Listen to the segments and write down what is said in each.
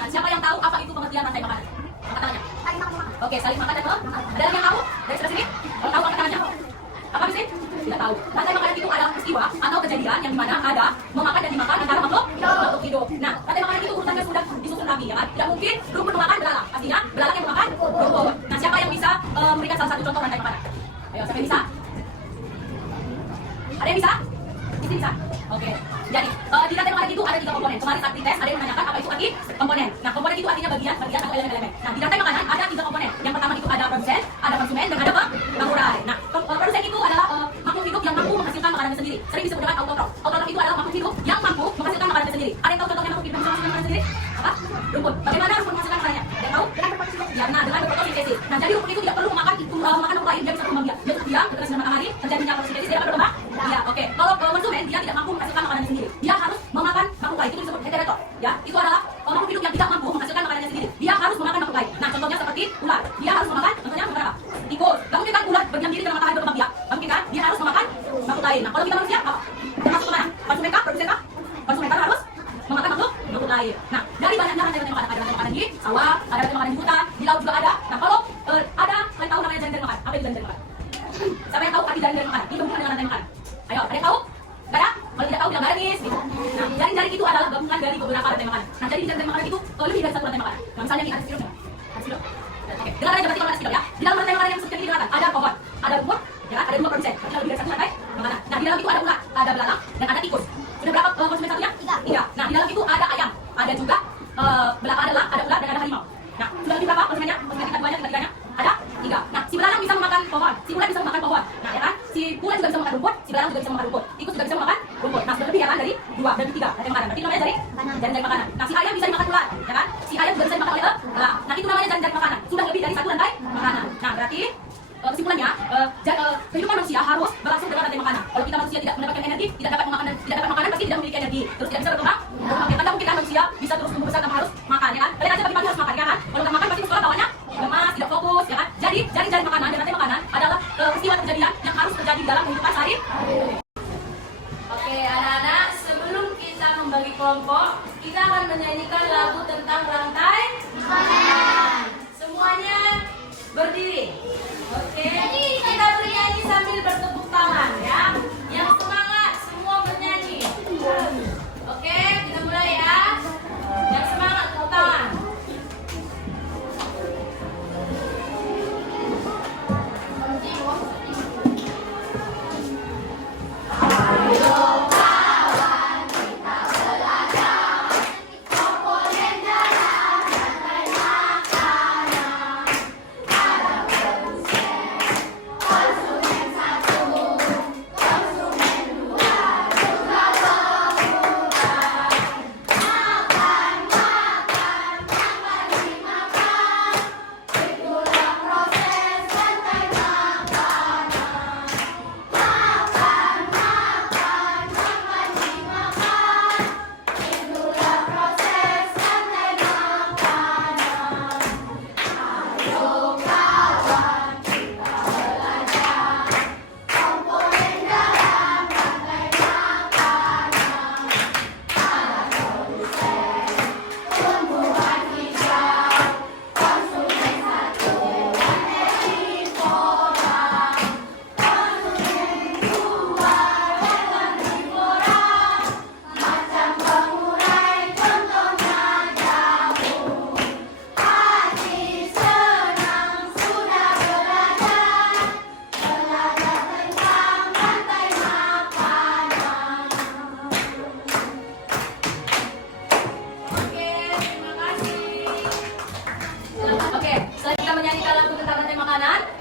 makanan. Siapa yang tahu apa itu pengertian rantai makanan? Angkat tangannya. Oke, saling makan dan ada lagi yang tahu? Dari sebelah sini? Kalau tahu angkat tangannya. Apa sih? Tidak tahu. Rantai makanan itu adalah peristiwa atau kejadian yang dimana ada memakan dan dimakan antara makhluk hidup. Nah, rantai makanan itu urutannya sudah disusun rapi, ya kan? Tidak mungkin rumput memakan belalang. Pastinya belalang yang memakan rumput. Nah, siapa yang bisa memberikan salah satu contoh rantai makanan? Ayo, siapa yang bisa? Ada yang bisa? Ini bisa? Oke. Jadi, di rantai makanan itu ada 3 komponen. Kemarin saat dites ada yang menanyakan apa itu arti komponen. Nah, komponen itu artinya bagian atau elemen-elemen. Nah, di rantai makanan ada 3 komponen. Yang pertama itu ada produsen, ada konsumen, dan ada pengurai. Nah, produsen itu adalah makhluk hidup yang mampu menghasilkan makanannya sendiri. Sering disebut dengan autotrof. Autotrof itu adalah makhluk hidup yang mampu menghasilkan makanannya sendiri. Ada yang tahu contohnya makhluk hidup yang bisa menghasilkan makanan sendiri? Apa? Rumput. Bagaimana rumput menghasilkan makanannya? Ada yang tahu? Ya, nah, dengan berfotosintesis. Nah, jadi rumput itu tidak perlu makan makhluk lain, dia bisa berkembang biak. Dia diam, dekat sinar matahari, terjadinya fotosintesis, dia dapat berkembang. Ya, oke. Kalau konsumen dia tidak mampu menghasilkan makanannya sendiri. Dia harus memakan makhluk lain. Itu disebut heterotok. Ya, itu adalah makhluk hidup yang tidak mampu menghasilkan makanannya sendiri. Dia harus memakan makhluk lain. Nah, contohnya seperti ular. Dia harus memakan, contohnya apa? Tikus. Gak mungkin kan ular berdiam diri dengan matahari berkembang biak. Gak mungkin kan? Dia harus memakan makhluk lain. Nah, kalau kita manusia apa? Termasuk kemana? Konsumen kah? Produsen kah? Konsumen kan harus memakan makhluk lain. Nah, dari banyaknya rantai makanan, ada rantai makanan di sawah, ada rantai makanan di hutan, di laut juga ada. Nah, kalau ada, kalian tahu namanya jaring-jaring makan. Apa itu jaring-jaring makan? Siapa yang tahu arti jaring-jaring makan? Ini hubungan dengan rantai makanan. Ayo, ada yang tahu? Gak ada? Kalau tidak tahu bilang gak ada, Miss. Gitu. Nah, jaring-jaring itu adalah gabungan dari beberapa rantai makanan. Nah, jadi jaring-jaring makanan itu lebih dari 1 rantai makanan. Nah, misalnya nih, ada sirup nggak? Ada sirup? Oke, dengar aja berarti kalau ada sirup ya. Di dalam rantai makanan yang seperti ini dikatakan ada pohon, ada rumput, ya kan? Ada 2 produsen. Berarti lebih dari 1 rantai makanan. Nah, di dalam itu ada ulat, ada belalang, dan ada tikus. Sudah berapa konsumen satunya? 3. Nah, di dalam itu ada ayam, ada juga belalang, ada ulat, dan ada harimau. Nah, sudah lebih berapa konsumennya? Konsumen tingkat-tiganya? Ada 3. Nah, si belalang bisa memakan pohon, si ulat bisa memakan pohon. Nah, ya kan? Si ulat juga bisa makan rumput, si belalang juga bisa makan rumput. Tikus juga bisa makan rumput. Nah, sudah lebih ya kan dari 2 dan 3 rantai makanan. Berarti namanya jaring makanan. Nah, si ayam bisa dimakan ulat, ya kan? Si ayam juga bisa dimakan oleh belalang. Nah, itu namanya jaring makanan. Sudah lebih dari 1 rantai makanan. Nah, berarti kesimpulannya, kehidupan manusia harus berlangsung dengan rantai makanan. Kalau kita manusia tidak mendapatkan energi, tidak dapat makanan, pasti tidak memiliki energi. Terus tidak bisa berkembang. Tidak mungkin kan manusia bisa terus tumbuh besar tanpa harus makan, ya kan? Kalian aja pagi-pagi harus makan, ya kan? Kalau nggak makan pasti sekolah bawahnya lemas, tidak fokus, ya kan? Jadi jaring-jaring makanan dan rantai makanan adalah peristiwa kejadian yang harus terjadi dalam kehidupan sehari. Oke, anak-anak, sebelum kita membagi kelompok, kita akan menyanyikan lagu tentang rantai makanan. Semuanya berdiri. Oke, kita bernyanyi sambil bertepuk tangan ya. Yang semangat semua bernyanyi. Oke, kita mulai ya. Yang semangat tepuk tangan.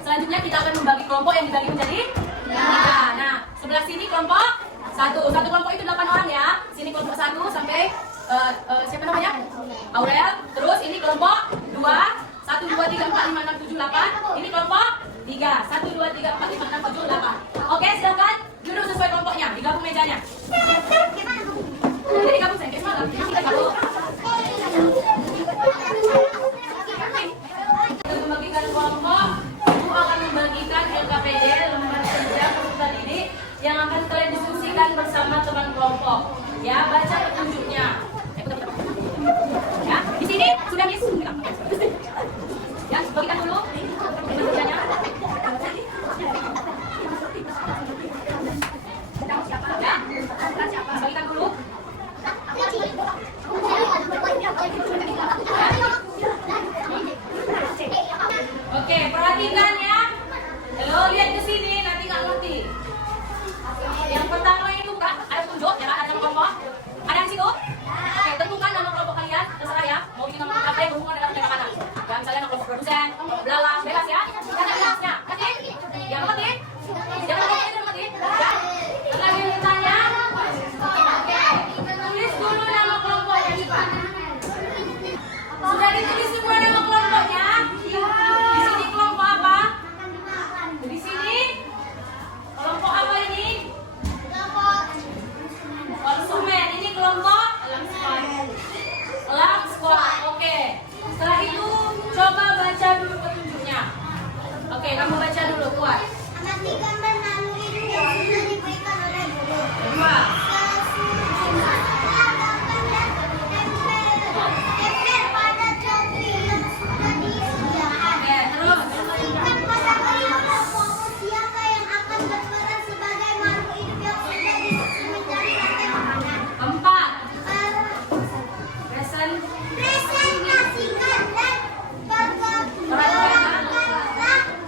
Selanjutnya kita akan membagi kelompok yang dibagi menjadi 3. Nah, sebelah sini kelompok 1. Satu kelompok itu 8 orang ya. Sini kelompok 1 sampai siapa namanya? Aurel. Terus ini kelompok 2. 1, 2, 3, 4, 5, 6, 7, 8. Ini kelompok 3. 1, 2, 3, 4, 5, 6, 7, 8. Oke, silakan duduk sesuai kelompoknya. Digabung mejanya. Jadi digabung saya kayak semalam. Kita gabung. Untuk membagikan kelompok, Ibu akan membagikan LKPD, lembar kerja peserta didik yang akan kalian diskusikan bersama teman kelompok. Ya, baca petunjuknya. Ya, di sini Ya, bagikan dulu. Belanjanya. Ya, bagikan dulu. Oke, perhatikan ya. Halo, lihat ke sini, nanti nggak ngerti. Yang pertama itu Kak, ada tunjuk, ya ada nama kelompok. Ada di situ? Oke, tentukan nama kelompok kalian, terserah ya. Mau bikin nama kelompok apa yang berhubungan dengan tema mana? Ya, misalnya nama kelompok produsen, belalang, bebas ya. Karena bebasnya, ngerti? Yang ngerti? Jangan ngerti, ya. Lagi bertanya? Oke, tulis dulu nama kelompoknya, Pak. Sudah ditulis semua nama kelompoknya? Di sini kelompok apa? Di sini kelompok apa ini? Konsumen. Ini kelompok Elang Squad. Oke. Setelah itu coba baca dulu petunjuknya. Oke, kamu baca dulu, kuat. Amati gambar nano itu yang sudah diberikan oleh guru. Dua. Tempel pada topi yang sudah disediakan. Oke, terus. Berikan pada kelompok siapa yang akan berperan sebagai makhluk hidup yang sudah disusun mencari rantai makanan. Keempat. Present. Presentasikan dan bawakan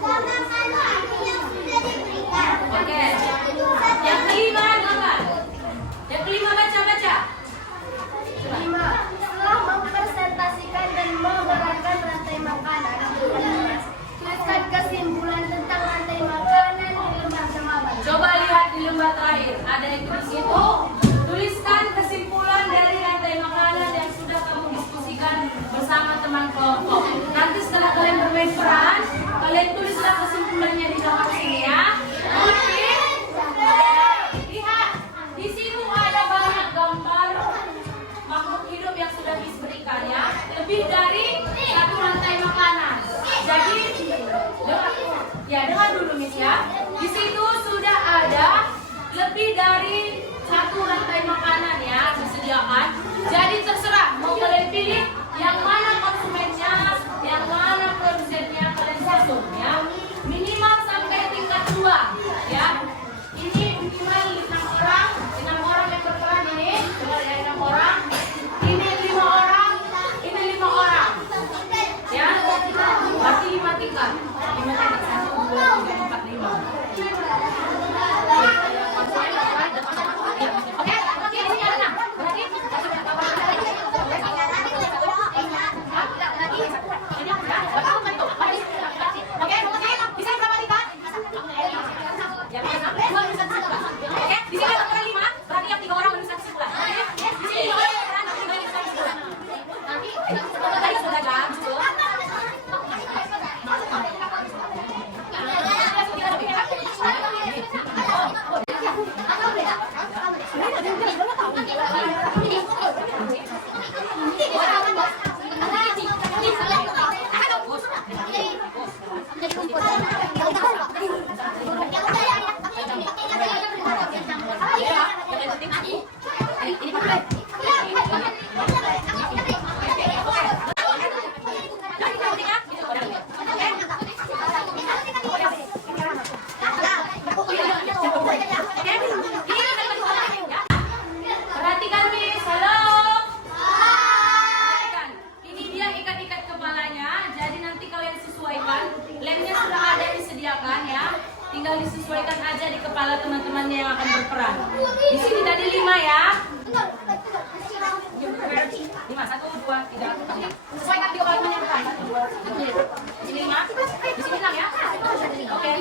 gambar makhluk yang sudah diberikan. Oke. Yang kelima gambar. Yang kelima baca. Lima, setelah mempresentasikan dan menggerakkan rantai makanan, tuliskan kesimpulan tentang rantai makanan di lembar jawaban. Coba lihat di lembar terakhir. Ada itu di situ. Tuliskan kesimpulan dari rantai makanan yang sudah kamu diskusikan bersama teman kelompok. Nanti setelah kalian bermain peran, kalian tulislah kesimpulannya di gambar sini ya. Oke. Lihat, di situ ada banyak gambar makhluk hidup yang sudah diberikan ya. Lebih dari satu rantai makanan. Jadi, dengar dulu Miss ya. Di situ sudah ada lebih dari satu rantai makanan ya disediakan. Jadi terserah mau kalian pilih yang mana konsumennya, yang mana produsennya kalian susun ya. Minimal sampai tingkat 2 ya. Ini minimal 6 orang yang berperan ini. Coba ya 6 orang. Ini 5 orang, ini 5 orang. Ya. Berarti 5 tingkat. 5 tingkat 1 2 3 4 5. Oke, di sini ada 6. Berarti oke, bisa berapa tingkat? Ya, bisa. 2 bisa kesimpulan. Oke, di sini ada 5, berarti yang 3 orang bisa kesimpulan. Oke, di sini 2 orang berperan, nanti 2 bisa kesimpulan. Tadi sudah jam, betul. Perhatikan Miss, halo. Perhatikan. Ini dia ikat-ikat kepalanya. Jadi nanti kalian sesuaikan. Lemnya sudah ada disediakan ya. Tinggal disesuaikan aja di kepala teman-temannya yang akan berperan. Di sini tadi 5 ya. 5, 1, 2, 3, 4. Sesuaikan di kepala temannya yang berperan. 1, 2, 3. Di sini 5. Di sini 6 ya. Oke.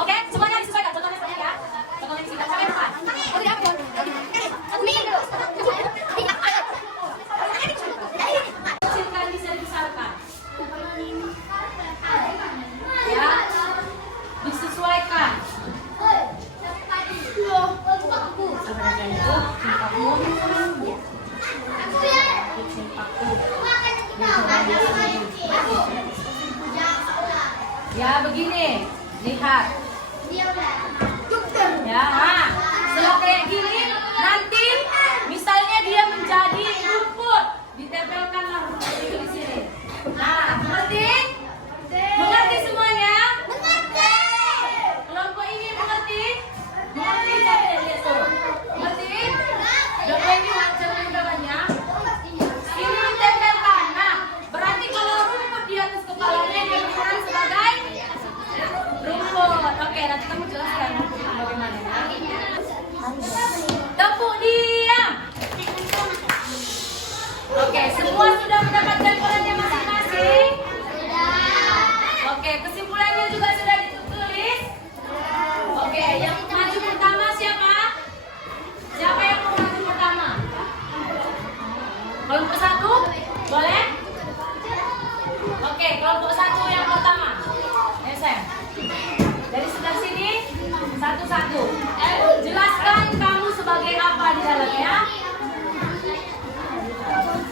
Oke, semuanya disesuaikan. Contohnya seperti ya. Contohnya di sini. Sampai depan. Kecilkan bisa dibesarkan. Ya. Disesuaikan. Ya begini, lihat. Ya, nah, setelah kayak gini, nanti misalnya dia menjadi rumput, Oke, nanti kamu jelaskan bagaimana ya. Tepuk diam. Oke, semua sudah mendapatkan perannya masing-masing? Oke, kesimpulannya juga sudah ditulis? Oke, yang maju pertama siapa? Siapa yang mau maju pertama? Kelompok 1? Boleh? Oke, kelompok 1 yang pertama. Ayo sayang. Dari sebelah sini, satu-satu. Jelaskan kamu sebagai apa di dalamnya.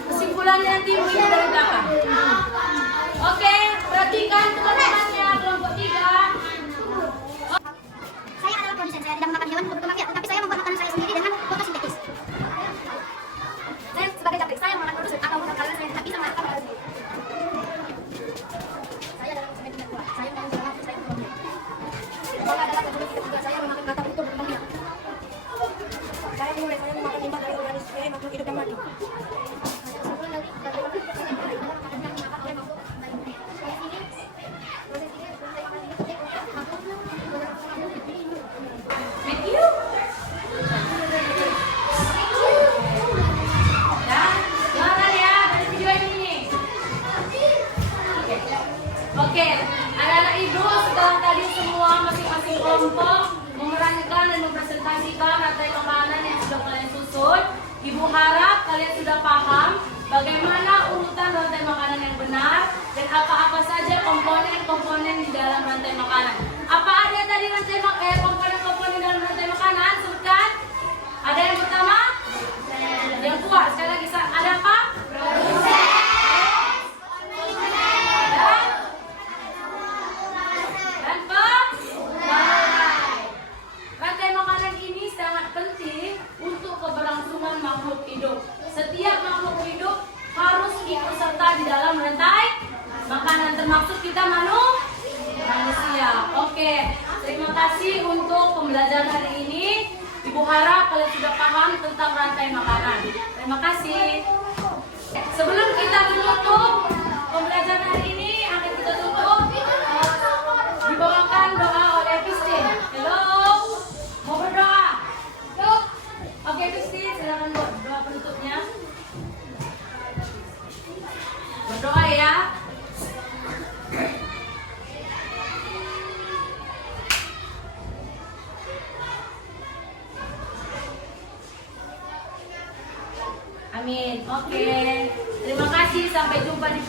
Kesimpulannya nanti mungkin dari belakang. Oke, perhatikan teman-temannya kelompok 3. Saya adalah produsen, saya tidak memakan hewan untuk berkembang biak, tetapi saya membuat makanan saya sendiri dengan fotosintesis. Saya sebagai jabrik, saya memakan produsen atau kalian saya tidak bisa melakukan hal sendiri. Saya adalah produsen yang kuat, saya memakan hewan, saya berkembang biak. Saya adalah produsen ketiga, saya memakan kata untuk berkembang biak. Saya memakan limbah dari organisme makhluk hidup yang mati. Thank you. Dan jualan ya dari video ini. Oke, anak-anak ibu setelah tadi semua masing-masing kelompok memerankan dan mempresentasikan rantai makanan yang sudah kalian susun, ibu harap kalian sudah paham bagaimana urutan rantai makanan yang benar dan apa-apa saja komponen-komponen di dalam rantai makanan. Apa ada tadi komponen-komponen dalam rantai makanan? Sebutkan. Ada yang pertama? Yang kuat. Sekali lagi, ada apa? Dan rantai makanan ini sangat penting untuk keberlangsungan makhluk hidup. Setiap makhluk hidup harus ikut serta di dalam rantai makanan, termasuk kita manusia. Oke, terima kasih untuk pembelajaran hari ini. Ibu harap kalian sudah paham tentang rantai makanan. Terima kasih. Sebelum kita menutup pembelajaran hari ini, akan kita tutup dibawakan doa oleh Christine. Halo, mau berdoa? Yuk. Oke, Christine, silakan buat doa penutupnya. Berdoa ya. Amin. Oke. Terima kasih. Sampai jumpa di